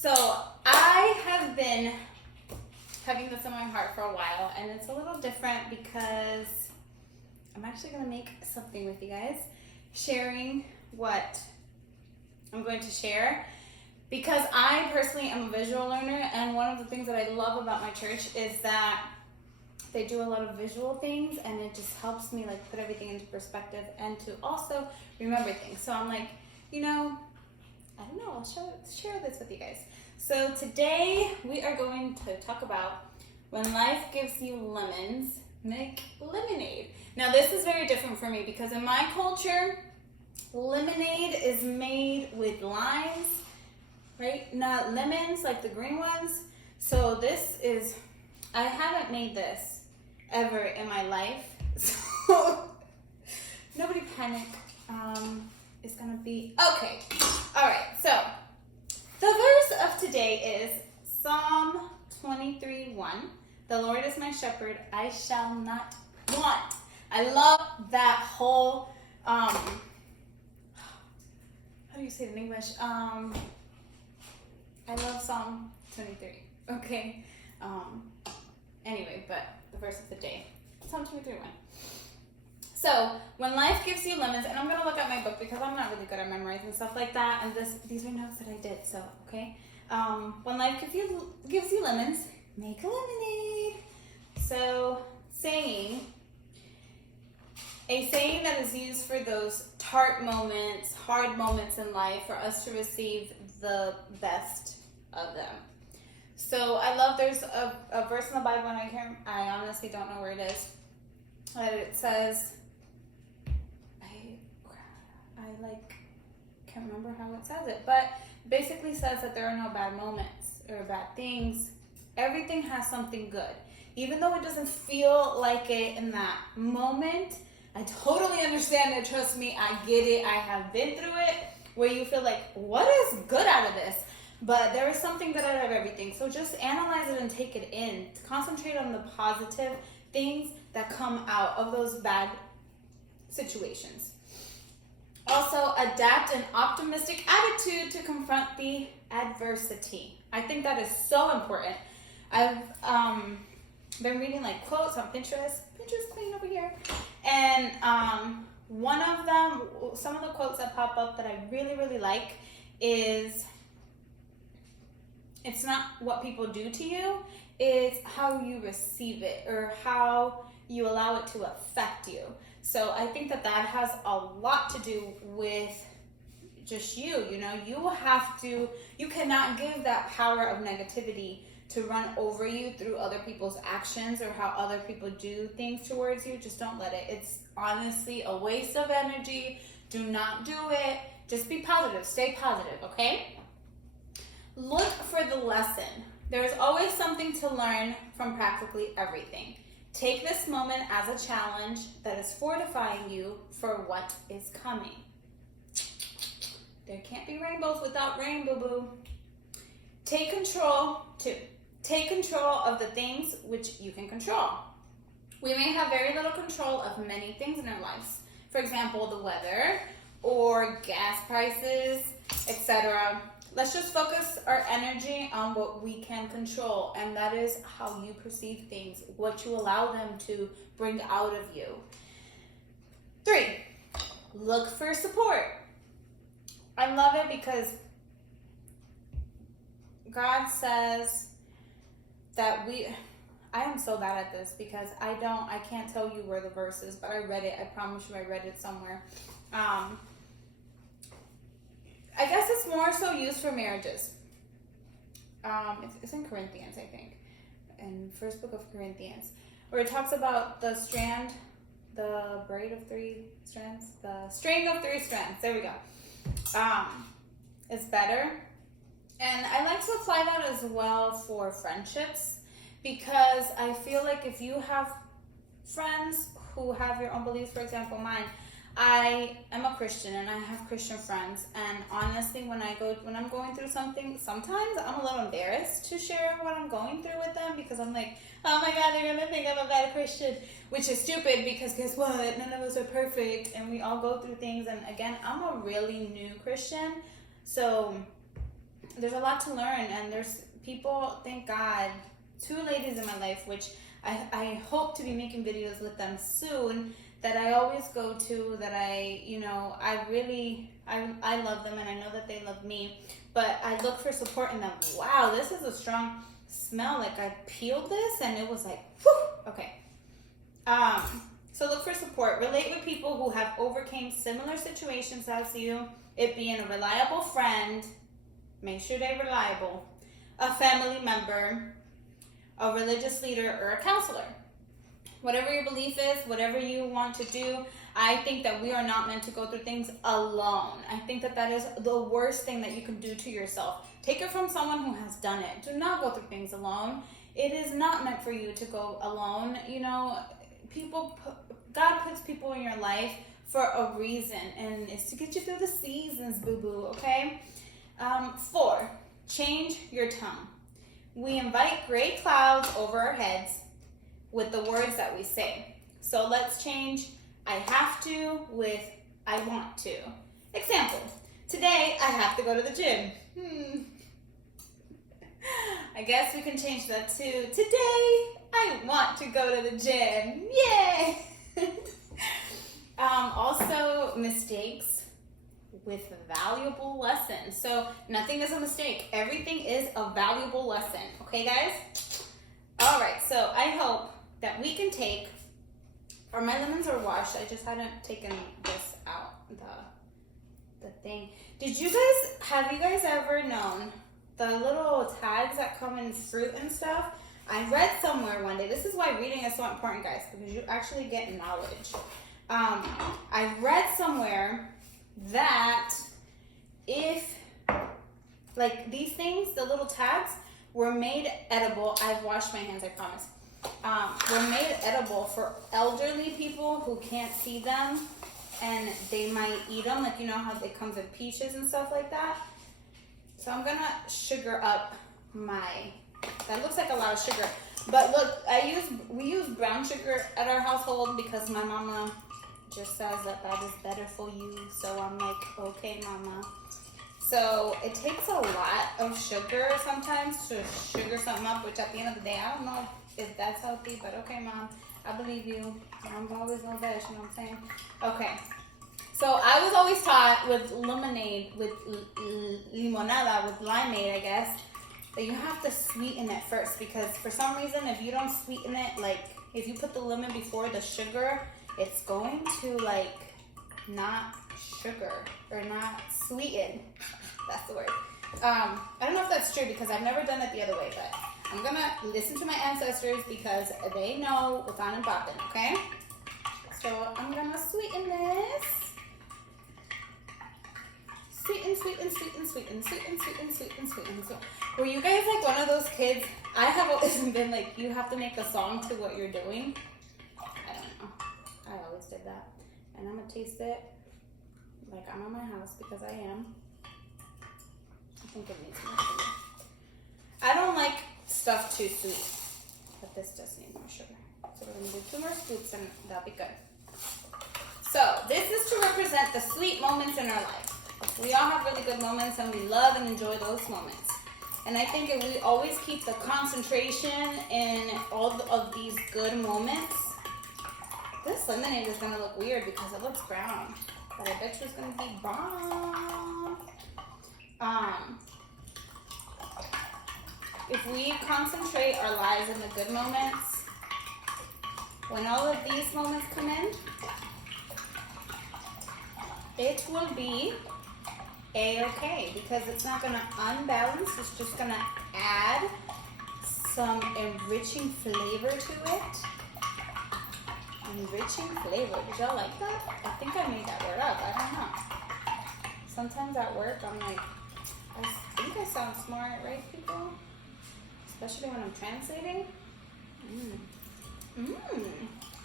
So I have been having this in my heart for a while, and it's a little different because I'm actually going to make something with you guys, sharing what I'm going to share, because I personally am a visual learner, and one of the things that I love about my church is that they do a lot of visual things, and it just helps me like put everything into perspective and to also remember things. So I'm like, I don't know, I'll share this with you guys. So today we are going to talk about when life gives you lemons, make lemonade. Now this is very different for me because in my culture, lemonade is made with limes, right? Not lemons like the green ones. So I haven't made this ever in my life. So nobody panic. It's gonna be okay. All right, so the verse of today is Psalm 23:1. The Lord is my shepherd, I shall not want. I love that whole how do you say it in English? I love Psalm 23. Okay. Anyway, but the verse of the day, Psalm 23:1. So, when life gives you lemons, and I'm going to look at my book because I'm not really good at memorizing stuff like that, and these are notes that I did, so, okay. When life gives you lemons, make a lemonade. So, a saying that is used for those tart moments, hard moments in life, for us to receive the best of them. So, I love, there's a verse in the Bible, and I honestly don't know where it is, but it says, I can't remember how it says it, but basically says that there are no bad moments or bad things. Everything has something good. Even though it doesn't feel like it in that moment, I totally understand it. Trust me, I get it. I have been through it where you feel like, what is good out of this? But there is something good out of everything. So just analyze it and take it in. Concentrate on the positive things that come out of those bad situations. Also, adapt an optimistic attitude to confront the adversity. I think that is so important. I've been reading like quotes on Pinterest. Pinterest queen over here. And one of them, some of the quotes that pop up that I really, really like is, it's not what people do to you, it's how you receive it or how you allow it to affect you. So I think that has a lot to do with just you you cannot give that power of negativity to run over you through other people's actions or how other people do things towards you. Just don't let it. It's honestly a waste of energy. Do not do it. Just be positive. Stay positive, okay? Look for the lesson. There's always something to learn from practically everything. Take this moment as a challenge that is fortifying you for what is coming. There can't be rainbows without rain, boo-boo. Take control of the things which you can control. We may have very little control of many things in our lives. For example, the weather or gas prices, etc. Let's just focus our energy on what we can control, and that is how you perceive things, what you allow them to bring out of you. 3, look for support. I love it because God says that I am so bad at this because I can't tell you where the verse is, but I read it. I promise you I read it somewhere. I guess it's more so used for marriages. It's in Corinthians, I think, in first book of Corinthians, where it talks about the braid of 3 strands, the string of 3 strands. There we go. It's better. And I like to apply that as well for friendships, because I feel like if you have friends who have your own beliefs, for example, mine, I am a Christian and I have Christian friends, and honestly when I'm going through something, sometimes I'm a little embarrassed to share what I'm going through with them because I'm like, oh my God, they're gonna think I'm a bad Christian, which is stupid because guess what, none of us are perfect and we all go through things. And again, I'm a really new Christian, so there's a lot to learn, and there's people, thank God, 2 ladies in my life, which I hope to be making videos with them soon, that I always go to, that I love them, and I know that they love me, but I look for support in them. Wow, this is a strong smell. Like, I peeled this and it was like, whew, okay. So look for support. Relate with people who have overcame similar situations as you. It being a reliable friend, make sure they're reliable, a family member, a religious leader, or a counselor. Whatever your belief is, whatever you want to do, I think that we are not meant to go through things alone. I think that that is the worst thing that you can do to yourself. Take it from someone who has done it. Do not go through things alone. It is not meant for you to go alone. You know, God puts people in your life for a reason, and it's to get you through the seasons, boo-boo, okay? 4, change your tongue. We invite gray clouds over our heads with the words that we say. So let's change I have to with I want to. Example, today I have to go to the gym. I guess we can change that to today I want to go to the gym. Yay! Also, mistakes with valuable lessons. So nothing is a mistake. Everything is a valuable lesson. Okay, guys? All right, so I hope that we can take, or my lemons are washed. I just hadn't taken this out, the thing. Have you guys ever known the little tags that come in fruit and stuff? I read somewhere one day, this is why reading is so important, guys, because you actually get knowledge. I read somewhere that if, like, these things, the little tags, were made edible. I've washed my hands, I promise. Were made edible for elderly people who can't see them, and they might eat them, like, you know how it comes in peaches and stuff like that. So I'm gonna sugar up that looks like a lot of sugar, but look, we use brown sugar at our household because my mama just says that is better for you. So I'm like, okay, mama. So it takes a lot of sugar sometimes to sugar something up, which at the end of the day, I don't know if that's healthy, but okay, Mom, I believe you. Mom's always know best, you know what I'm saying? Okay. So I was always taught with lemonade, with limonada, with limeade, I guess, that you have to sweeten it first, because for some reason, if you don't sweeten it, like if you put the lemon before the sugar, it's going to like not sugar or not sweeten. That's the word. I don't know if that's true because I've never done it the other way, but I'm gonna listen to my ancestors because they know what's on and popping, okay? So I'm gonna sweeten this. Sweeten, sweeten, sweeten, sweeten, sweeten, sweeten, sweeten, sweeten. So, were you guys like one of those kids? I have always been like, you have to make a song to what you're doing. I don't know. I always did that. And I'm gonna taste it like I'm at my house because I am. I think it needs more sugar. I don't like stuff too sweet, but this does need more sugar. So we're gonna do 2 more scoops and that'll be good. So this is to represent the sweet moments in our life. We all have really good moments and we love and enjoy those moments. And I think if we always keep the concentration in all of these good moments, this lemonade is gonna look weird because it looks brown. But I bet you it's gonna be bomb. If we concentrate our lives in the good moments, when all of these moments come in, it will be a-okay, because it's not gonna unbalance, it's just gonna add some enriching flavor to it. Enriching flavor, did y'all like that? I think I made that word up, I don't know. Sometimes at work, I'm like, I think I sound smart, right, people? Especially when I'm translating.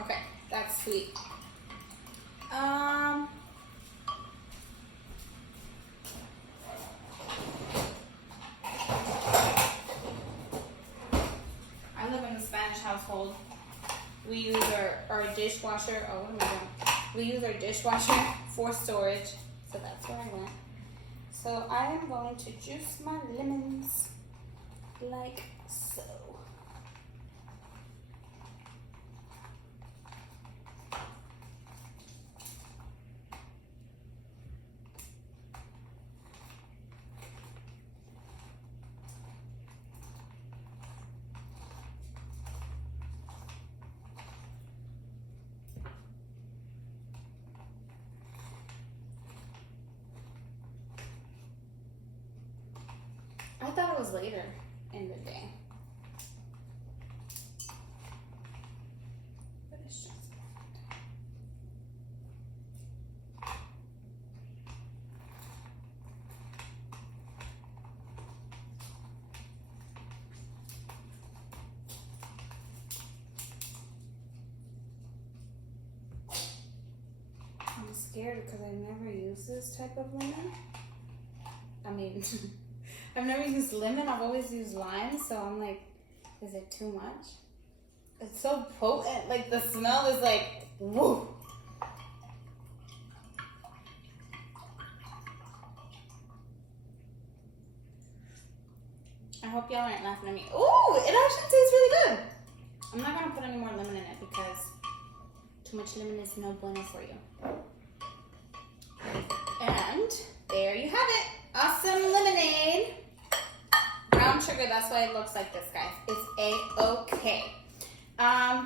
Okay, that's sweet. I live in a Spanish household. We use our dishwasher. Oh, what am I doing? We use our dishwasher for storage. So that's where I went. So I am going to juice my lemons like so. I thought it was later in the day. But it's just I'm scared because I never use this type of lemon. I mean, I've never used lemon. I've always used lime. So I'm like, is it too much? It's so potent. Like the smell is like, woo. I hope y'all aren't laughing at me. Ooh, it actually tastes really good. I'm not gonna put any more lemon in it because too much lemon is no bueno for you. And there you have it. Awesome lemonade. Brown sugar, that's why it looks like this, guys. It's A-okay.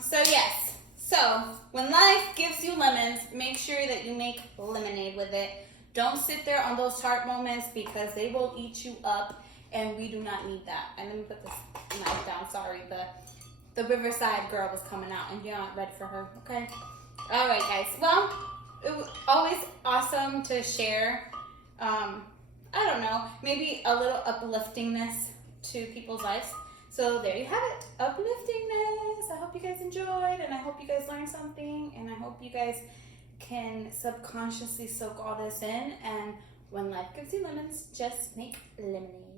So yes. So when life gives you lemons, make sure that you make lemonade with it. Don't sit there on those tart moments because they will eat you up, and we do not need that. And let me put this knife down. Sorry, the Riverside girl was coming out, and you're not ready for her. Okay. All right, guys. Well, it was always awesome to share. I don't know, maybe a little upliftingness to people's lives. So there you have it, upliftingness. I hope you guys enjoyed, and I hope you guys learned something, and I hope you guys can subconsciously soak all this in, and when life gives you lemons, just make lemonade.